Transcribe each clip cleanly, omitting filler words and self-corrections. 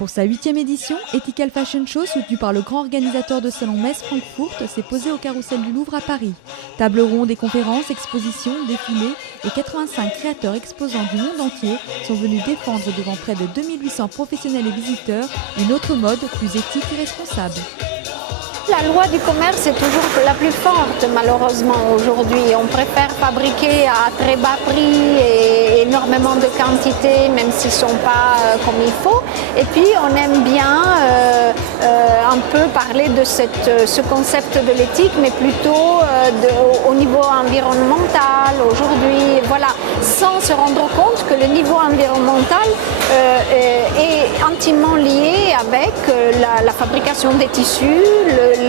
Pour sa 8e édition, Ethical Fashion Show, soutenu par le grand organisateur de salon Metz Francfort, s'est posé au Carrousel du Louvre à Paris. Table ronde, des conférences, expositions, défilés et 85 créateurs exposants du monde entier sont venus défendre devant près de 2800 professionnels et visiteurs une autre mode plus éthique et responsable. La loi du commerce est toujours la plus forte malheureusement aujourd'hui. On préfère fabriquer à très bas prix et énormément de quantités même s'ils ne sont pas comme il faut. Et puis on aime bien un peu parler de ce concept de l'éthique mais plutôt au niveau environnemental aujourd'hui. Voilà, sans se rendre compte que le niveau environnemental est intimement lié avec la fabrication des tissus,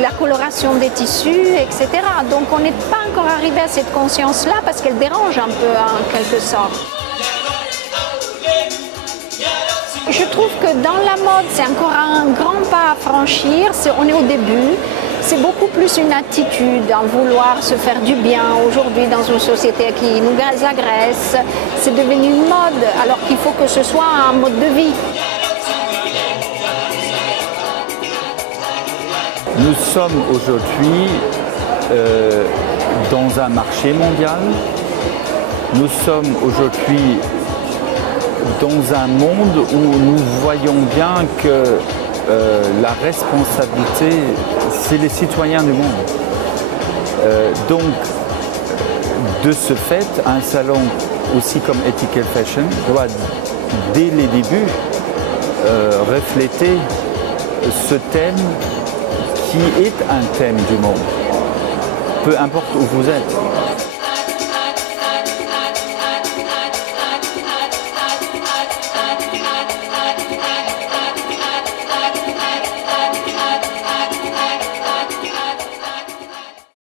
la coloration des tissus, etc. Donc on n'est pas encore arrivé à cette conscience-là parce qu'elle dérange un peu en quelque sorte. Je trouve que dans la mode, c'est encore un grand pas à franchir. On est au début. C'est beaucoup plus une attitude, en vouloir se faire du bien aujourd'hui dans une société qui nous agresse. C'est devenu une mode alors qu'il faut que ce soit un mode de vie. Nous sommes aujourd'hui dans un marché mondial. Nous sommes aujourd'hui dans un monde où nous voyons bien que la responsabilité, c'est les citoyens du monde. Donc, de ce fait, un salon aussi comme Ethical Fashion doit, dès les débuts, refléter ce thème qui est un thème du monde, peu importe où vous êtes.